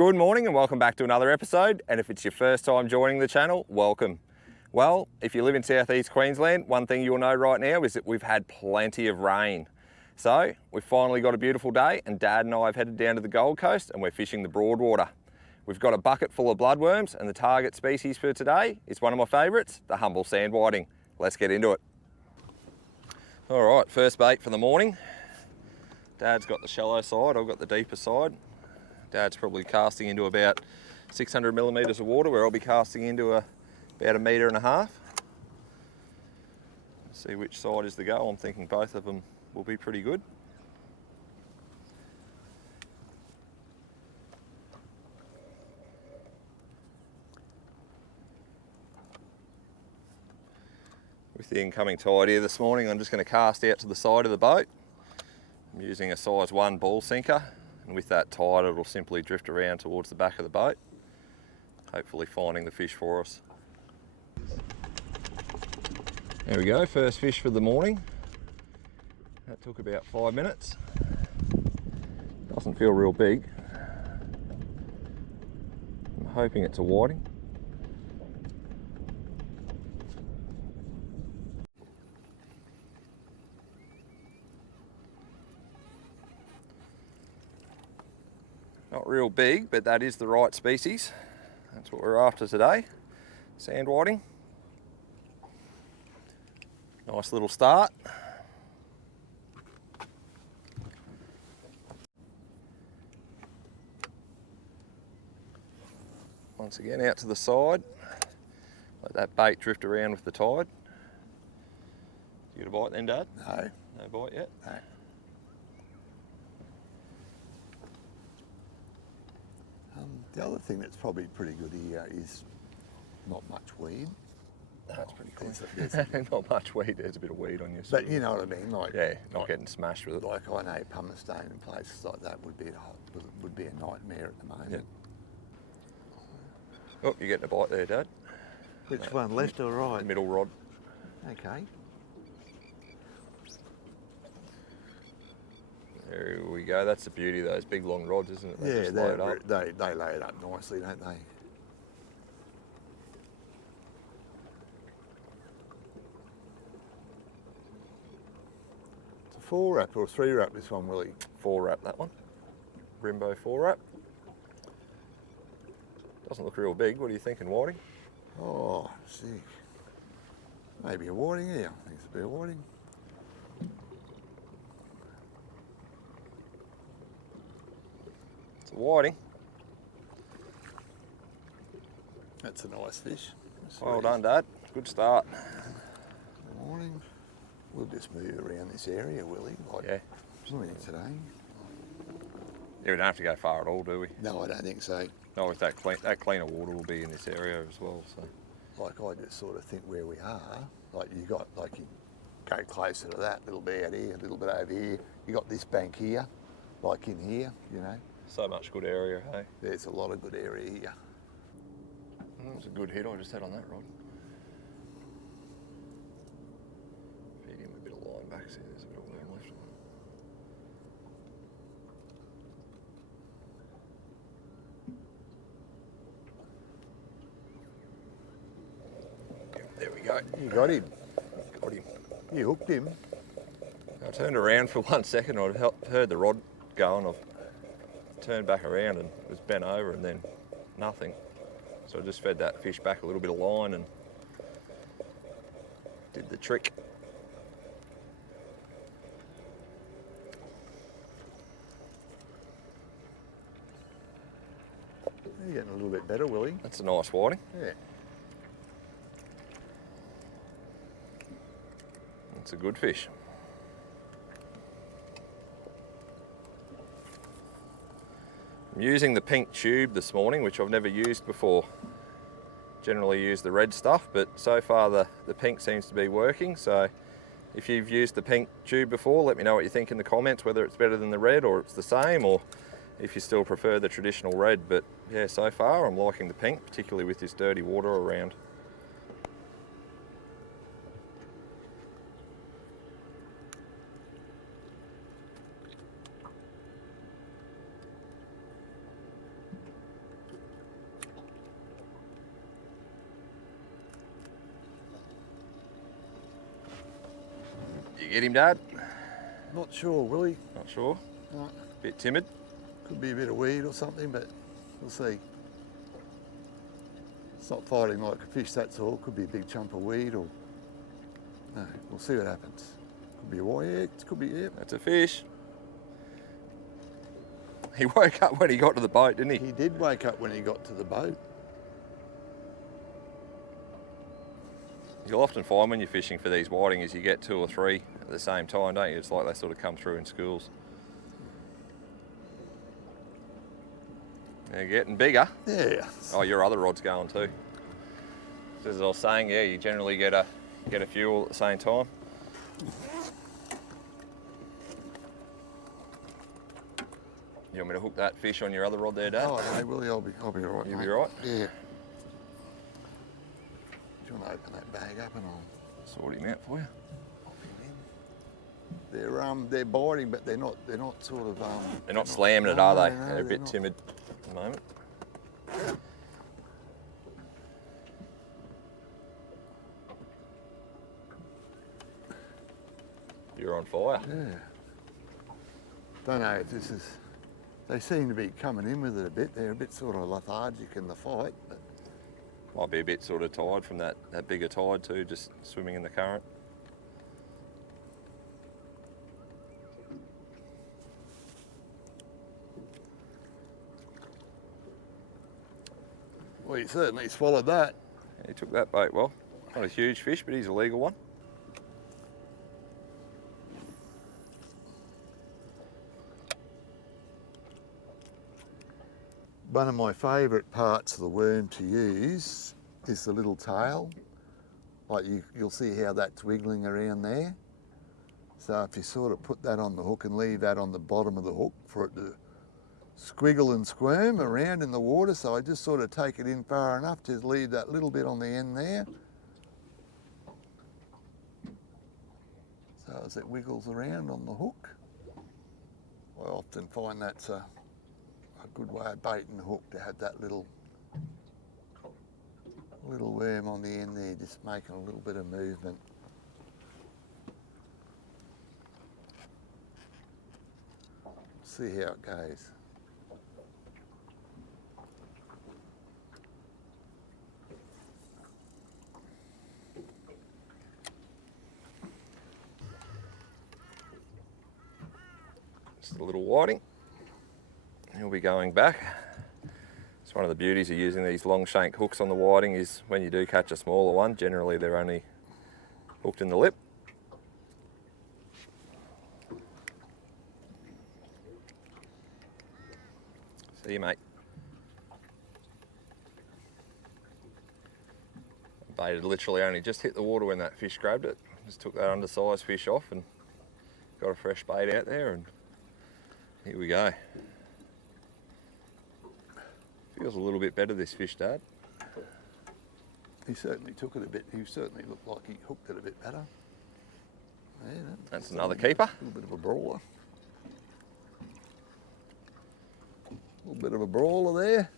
Good morning and welcome back to another episode, and if it's your first time joining the channel, welcome. Well, if you live in southeast Queensland, one thing you'll know right now is that we've had plenty of rain. So we've finally got a beautiful day and Dad and I have headed down to the Gold Coast and we're fishing the Broadwater. We've got a bucket full of bloodworms and the target species for today is one of my favourites, the humble sand whiting. Let's get into it. All right, first bait for the morning. Dad's got the shallow side, I've got the deeper side. Dad's probably casting into about 600 millimetres of water, where I'll be casting into about 1.5 metres. See which side is the go. I'm thinking both of them will be pretty good. With the incoming tide here this morning, I'm just going to cast out to the side of the boat. I'm using a size 1 ball sinker. And with that tide, it'll simply drift around towards the back of the boat, hopefully finding the fish for us. There we go, first fish for the morning. That took about 5 minutes. Doesn't feel real big. I'm hoping it's a whiting. Not real big, but that is the right species. That's what we're after today. Sand whiting. Nice little start. Once again out to the side. Let that bait drift around with the tide. You get a bite then, Dad? No. No bite yet? No. The other thing that's probably pretty good here is not much weed. That's pretty cool. There's Not much weed, there's a bit of weed on your but you know what I mean? Like, yeah, not getting smashed with it. Like I know Pumice-Stone and places like that would be a nightmare at the moment. Yeah. Oh, you're getting a bite there, Dad. Which one, left or right? The middle rod. Okay. There we go. That's the beauty of those big long rods, isn't it? They just lay it up. they lay it up nicely, don't they? It's a 4-wrap or a 3-wrap, this one, Willie? 4-wrap, that one. Brembo 4-wrap. Doesn't look real big. What are you thinking, whiting? Oh, sick. Maybe a whiting, yeah. I think it's a bit of whiting. It's a whiting. That's a nice fish. Well done, Dad. Good start. Good morning. We'll just move around this area, Willie. Like Yeah. today. Yeah, we don't have to go far at all, do we? No, I don't think so. No, with that cleaner water will be in this area as well. So. Like I just sort of think where we are, like you got, like you go closer to that, a little bit out here, a little bit over here. You got this bank here, like in here, you know. So much good area, hey? There's a lot of good area here. That was a good hit I just had on that rod. Feed him a bit of line back, see there's a bit of worm left on it. There we go. You got him. Got him. You hooked him. I turned around for 1 second, I heard the rod go and I've turned back around and it was bent over and then nothing. So I just fed that fish back a little bit of line and did the trick. You're getting a little bit better, Willie. That's a nice whiting. Yeah. That's a good fish. I'm using the pink tube this morning, which I've never used before. Generally use the red stuff, but so far the pink seems to be working. So if you've used the pink tube before, let me know what you think in the comments, whether it's better than the red or it's the same, or if you still prefer the traditional red. But yeah, so far I'm liking the pink, particularly with this dirty water around. get him, Dad? Not sure, will he? Not sure. No. Bit timid. Could be a bit of weed or something, but we'll see. It's not fighting like a fish, that's all. Could be a big chunk of weed or... No, we'll see what happens. Could be a wire, it could be, yeah. That's a fish. He woke up when he got to the boat, didn't he? He did wake up when he got to the boat. You'll often find when you're fishing for these whiting is you get 2 or 3 at the same time, don't you? It's like they sort of come through in schools. They're getting bigger. Yeah. Oh, your other rod's going too. As I was saying, yeah, you generally get a few all at the same time. You want me to hook that fish on your other rod there, Dad? Oh, okay, Willie, I'll be all right. You'll mate. be right? Yeah. Do you want to open that bag up and I'll Sort him out for you. pop him in? They're biting, but they're not sort of They're not slamming it, are they? No, They're a bit not. timid at the moment. You're on fire. Yeah. Don't know if this is. They seem to be coming in with it a bit. They're a bit sort of lethargic in the fight, but Might be a bit sort of tired from that bigger tide too, just swimming in the current. well, he certainly swallowed that. He took that bait well. Not a huge fish, but he's a legal one. One of my favourite parts of the worm to use is the little tail. Like you'll see how that's wiggling around there. So if you sort of put that on the hook and leave that on the bottom of the hook for it to squiggle and squirm around in the water, so I just sort of take it in far enough, just leave that little bit on the end there. So as it wiggles around on the hook, I often find that's a good way of baiting the hook, to have that little worm on the end there, just making a little bit of movement. See how it goes. Just a little whiting. He'll be going back. It's one of the beauties of using these long shank hooks on the whiting is when you do catch a smaller one, generally they're only hooked in the lip. See you, mate. Bait had literally only just hit the water when that fish grabbed it. Just took that undersized fish off and got a fresh bait out there, and here we go. Feels a little bit better, this fish, Dad. He certainly took it a bit. He certainly looked like he hooked it a bit better. Yeah, That's another keeper. A little bit of a brawler. A little bit of a brawler there.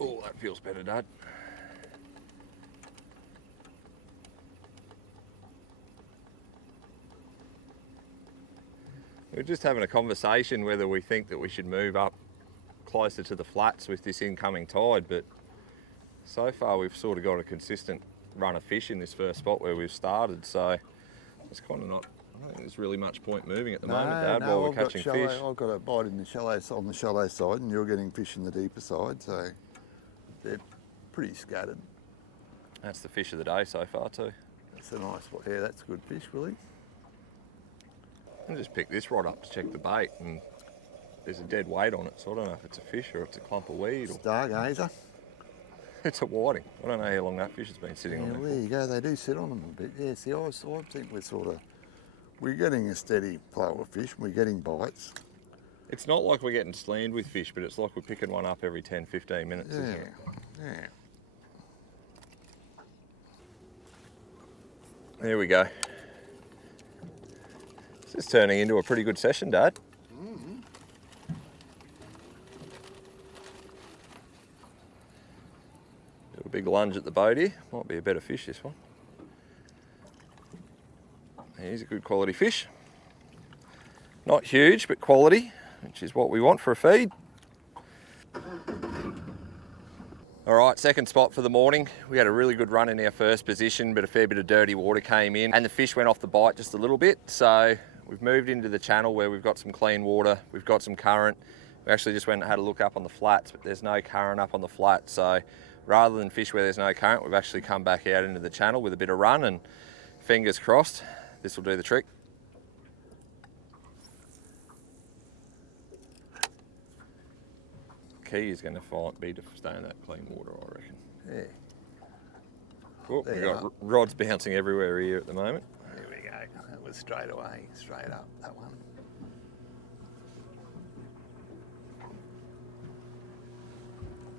Oh, that feels better, Dad. We're just having a conversation whether we think that we should move up closer to the flats with this incoming tide, but so far we've sort of got a consistent run of fish in this first spot where we've started, so it's kind of not, I don't think there's really much point moving at the moment, Dad, while we're I've got catching shallow, fish. I've got a bite in the shallow, on the shallow side, and you're getting fish in the deeper side, so they're pretty scattered. That's the fish of the day so far too. That's a nice one. Yeah, that's a good fish, Willie. I just picked this rod up to check the bait, and there's a dead weight on it, so I don't know if it's a fish or it's a clump of weed or Stargazer. it's a whiting. I don't know how long that fish has been sitting Yeah, on well, there. there you go. They do sit on them a bit. Yeah, see, I think we're getting a steady flow of fish. We're getting bites. It's not like we're getting slammed with fish, but it's like we're picking one up every 10, 15 minutes, isn't Yeah, it? yeah. There we go. This is turning into a pretty good session, Dad. lunge at the boat here. Might be a better fish, this one. He's a good quality fish. Not huge, but quality, which is what we want for a feed. All right, second spot for the morning. We had a really good run in our first position, but a fair bit of dirty water came in and the fish went off the bite just a little bit. So we've moved into the channel where we've got some clean water, we've got some current. We actually just went and had a look up on the flats, but there's no current up on the flat. So rather than fish where there's no current, we've actually come back out into the channel with a bit of run, and fingers crossed, this will do the trick. Key is going to be to stay in that clean water, I reckon. Yeah. Oh, we've got rods bouncing everywhere here at the moment. There we go. That was straight away, straight up, that one.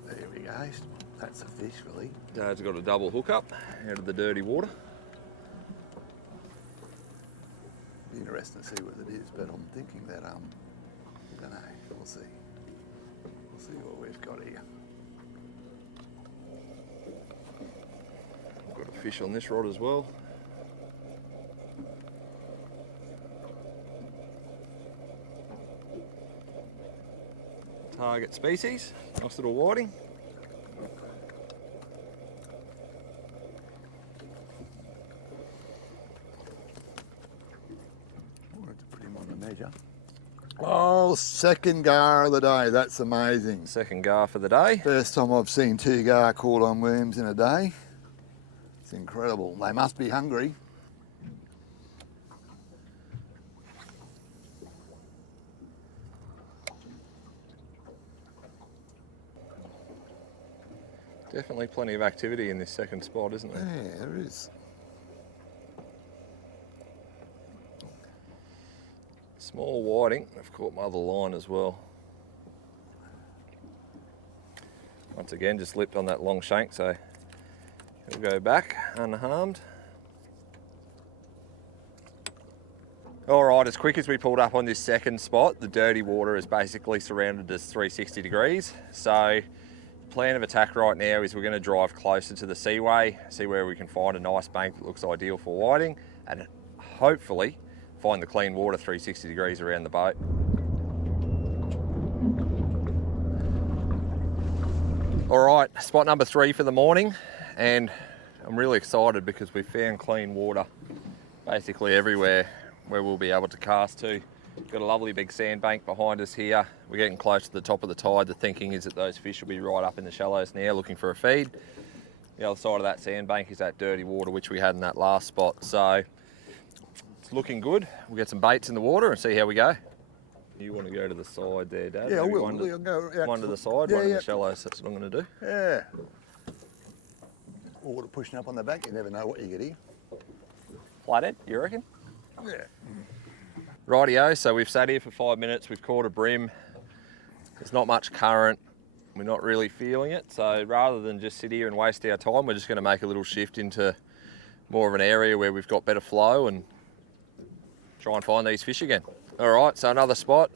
There we go. That's a fish, really. Dad's got a double hook up out of the dirty water. Be interesting to see what it is, but I'm thinking that, I don't know, we'll see. We'll see what we've got here. Got a fish on this rod as well. Target species, nice little whiting. I wanted to put him on the measure. Oh, second gar of the day. That's amazing. Second gar for the day. First time I've seen 2 gar caught on worms in a day. It's incredible. They must be hungry. Definitely plenty of activity in this second spot, isn't there? Yeah, there is. Small whiting. I've caught my other line as well. Once again, just lipped on that long shank, so he'll go back unharmed. All right, as quick as we pulled up on this second spot, the dirty water has basically surrounded us 360 degrees. So plan of attack right now is we're going to drive closer to the seaway, see where we can find a nice bank that looks ideal for whiting, and hopefully find the clean water 360 degrees around the boat. All right, spot number 3 for the morning, and I'm really excited because we've found clean water basically everywhere where we'll be able to cast to. Got a lovely big sandbank behind us here. We're getting close to the top of the tide. The thinking is that those fish will be right up in the shallows now looking for a feed. The other side of that sandbank is that dirty water which we had in that last spot. So it's looking good. We'll get some baits in the water and see how we go. You want to go to the side there, Dad? Yeah, I Maybe will. One I'll go out one to the side, yeah, one in yeah. the shallows. That's what I'm going to do. Yeah. Water pushing up on the back, you never know what you get here. Flathead, you reckon? Yeah. Rightio, so we've sat here for 5 minutes, we've caught a brim. There's not much current, we're not really feeling it, so rather than just sit here and waste our time, we're just going to make a little shift into more of an area where we've got better flow and try and find these fish again. All right, so another spot.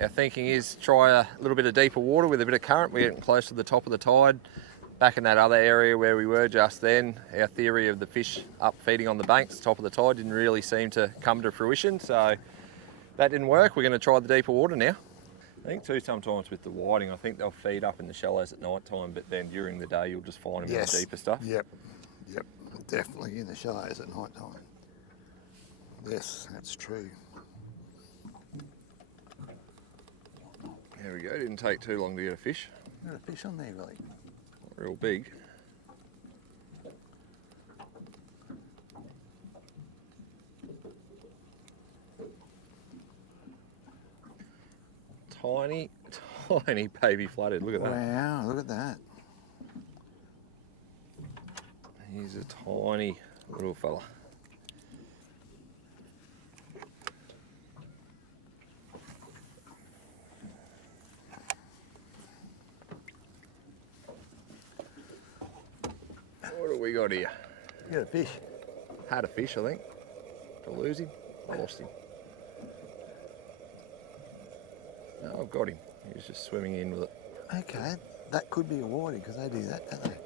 Our thinking is try a little bit of deeper water with a bit of current. We're getting close to the top of the tide. Back in that other area where we were just then, our theory of the fish up feeding on the banks, top of the tide, didn't really seem to come to fruition. So that didn't work. We're going to try the deeper water now. I think too sometimes with the whiting, I think they'll feed up in the shallows at night time, but then during the day you'll just find them in the deeper stuff. Yep. Definitely in the shallows at night time. Yes, that's true. There we go. Didn't take too long to get a fish. Got a fish on there, really. Not real big. Tiny, tiny baby flathead. Look at that. Wow, look at that. He's a tiny little fella. What do we got here? You got a fish. Had a fish, I think. Did I lose him? I lost him. No, I've got him. He was just swimming in with it. Okay, that could be a whiting because they do that, don't they?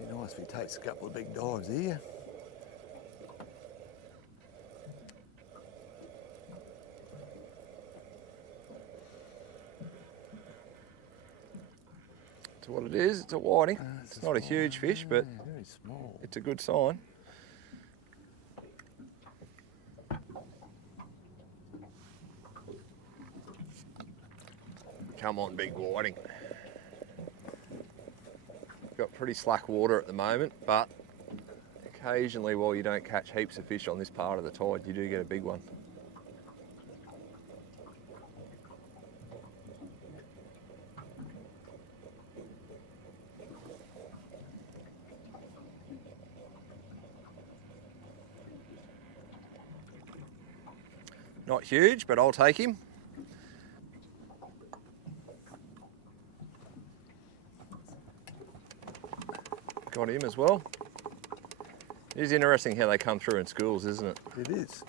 You Nice if he takes a couple of big dives here. That's what it is. It's a whiting. It's not a huge fish, but very small. it's a good sign. Come on, big whiting. Got pretty slack water at the moment, but occasionally, while you don't catch heaps of fish on this part of the tide, you do get a big one. Not huge, but I'll take him. Got him as well. It is interesting how they come through in schools, isn't it? It is.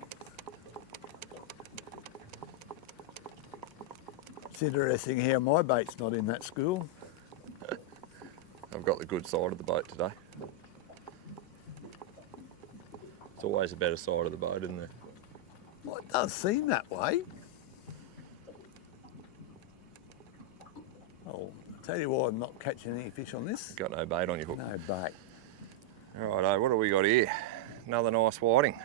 It's interesting how my bait's not in that school. I've got the good side of the boat today. It's always the better side of the boat, isn't there? Well, it does seem that way. I'll tell you why I'm not catching any fish on this. Got no bait on your hook. No bait. Righto, what do we got here? Another nice whiting.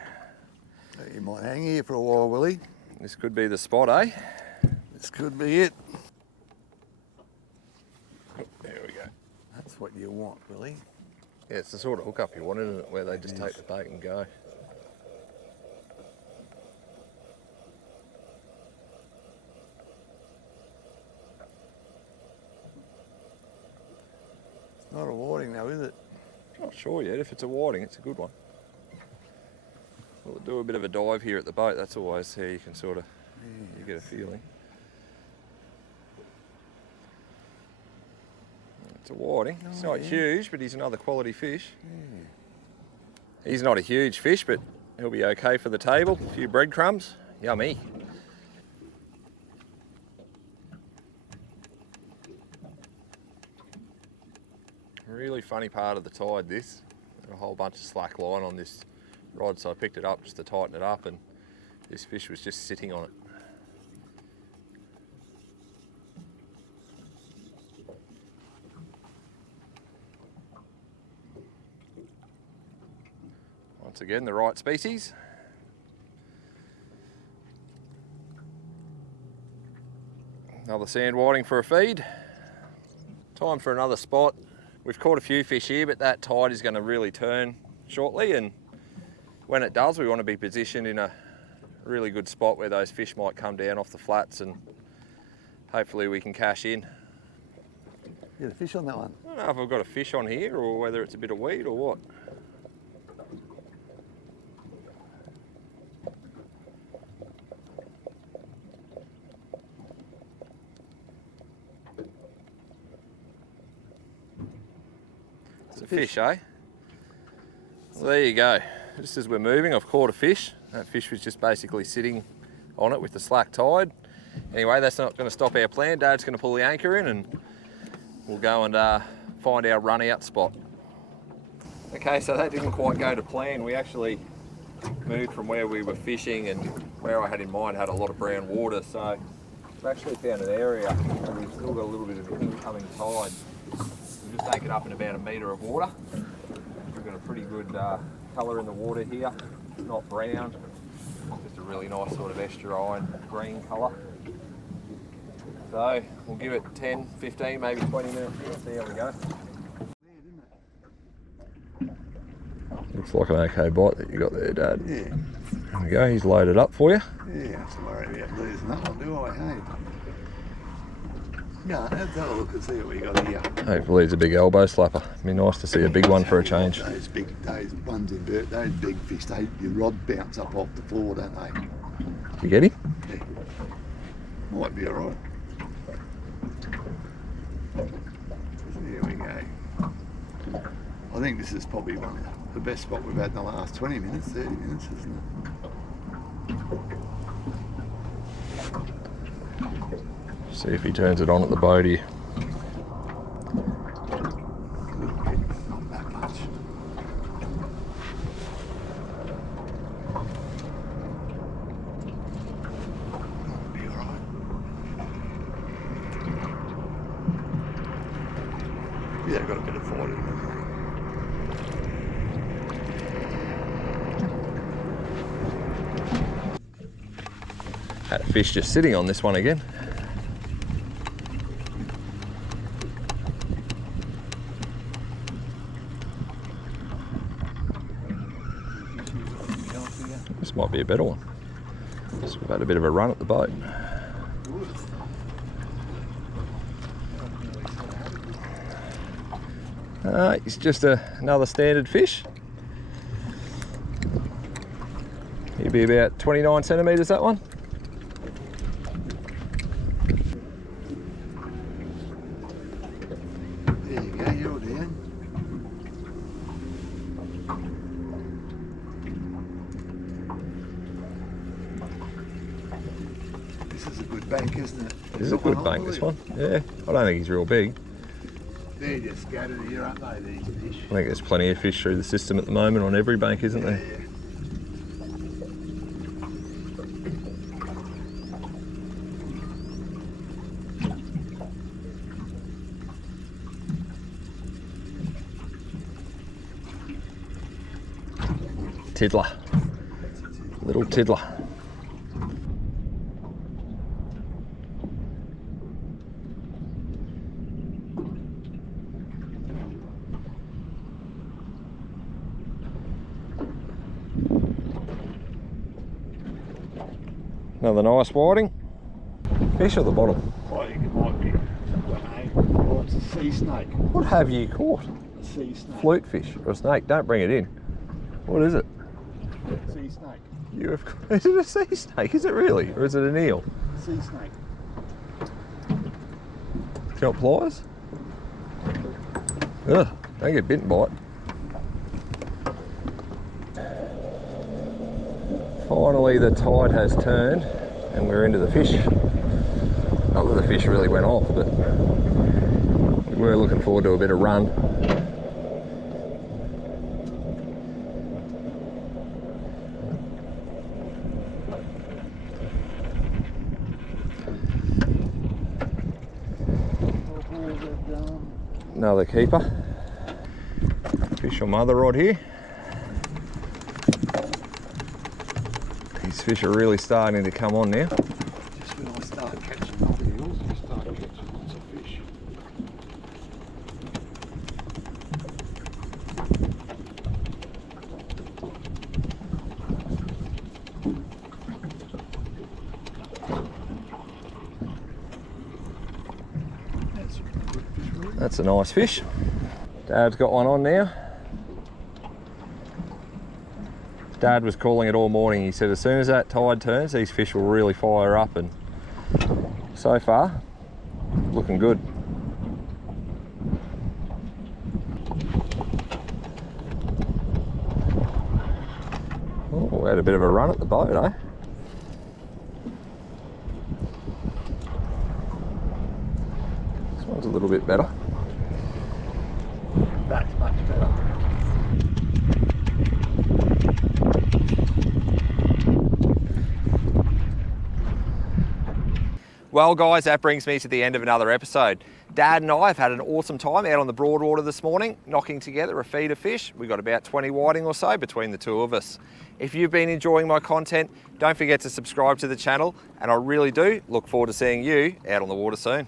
You might hang here for a while, Willie. This could be the spot, eh? This could be it. There we go. That's what you want, Willie. Yeah, it's the sort of hookup you want, isn't it? Where they just take the bait and go. It's not a whiting though, is it? Not sure yet. If it's a whiting, it's a good one. We'll do a bit of a dive here at the boat. That's always how you can sort of, you get a feeling. It's a whiting. It's not huge, but he's another quality fish. Yeah. He's not a huge fish, but he'll be okay for the table. A few breadcrumbs. Yummy. Really funny part of the tide, this. Got a whole bunch of slack line on this rod, so I picked it up just to tighten it up, and this fish was just sitting on it. Once again, the right species. Another sand whiting for a feed. Time for another spot. We've caught a few fish here, but that tide is going to really turn shortly, and when it does, we want to be positioned in a really good spot where those fish might come down off the flats, and hopefully we can cash in. You got a fish on that one? I don't know if I've got a fish on here or whether it's a bit of weed or what. It's a fish, eh? Well, there you go. Just as we're moving, I've caught a fish. That fish was just basically sitting on it with the slack tide. Anyway, that's not going to stop our plan. Dad's going to pull the anchor in and we'll go and find our run out spot. Okay, so that didn't quite go to plan. We actually moved from where we were fishing, and where I had in mind had a lot of brown water, so we've actually found an area and we've still got a little bit of incoming tide. We've just taken up in about 1 metre of water. We've got a pretty good colour in the water here. It's not brown, just a really nice sort of estuarine green colour. So we'll give it 10, 15, maybe 20 minutes here, see how we go. Looks like an okay bite that you got there, Dad. Yeah. There we go, he's loaded up for you. Yeah, have to worry about losing that one, do I, hey? Yeah, let's have a look and see what we got here. Hopefully it's a big elbow slapper. Be nice to see a big one for a change. Those ones in Bert, those big fish, your rod bounce up off the floor, don't they? You get him? Yeah. Might be alright. Here we go. I think this is probably one of the best spot we've had in the last 20 minutes, 30 minutes, isn't it? See if he turns it on at the boat here. Not that much. Had a fish just sitting on this one again. This might be a better one. So we've had a bit of a run at the boat. It's just another standard fish. He'll be about 29 centimetres, that one. There you go, you're down. This is a good bank, isn't it? This is a good bank, this one. Yeah, I don't think he's real big. They're just scattered here, aren't they, these fish? I think there's plenty of fish through the system at the moment on every bank, isn't there? Yeah. Tiddler. Little tiddler. Another nice whiting. Fish at the bottom. I think it might be oh, it's a sea snake. What have you caught? A sea snake. Flute fish or a snake? Don't bring it in. What is it? Sea snake. You have. Is it a sea snake? Is it really, or is it an eel? Sea snake. Do you want pliers? Ugh, don't get bitten by it. Finally the tide has turned and we're into the fish. Not that the fish really went off, but we were looking forward to a bit of run. Another keeper. Fish on mother rod here. These fish are really starting to come on now. Just when I start catching other eels, I start catching lots of fish. That's a good fish, really. That's a nice fish. Dad's got one on now. Dad was calling it all morning. He said as soon as that tide turns, these fish will really fire up, and so far, looking good. Oh, we had a bit of a run at the boat, eh? This one's a little bit better. That's much better. Well guys, that brings me to the end of another episode. Dad and I have had an awesome time out on the Broadwater this morning, knocking together a feed of fish. We got about 20 whiting or so between the two of us. If you've been enjoying my content, don't forget to subscribe to the channel, and I really do look forward to seeing you out on the water soon.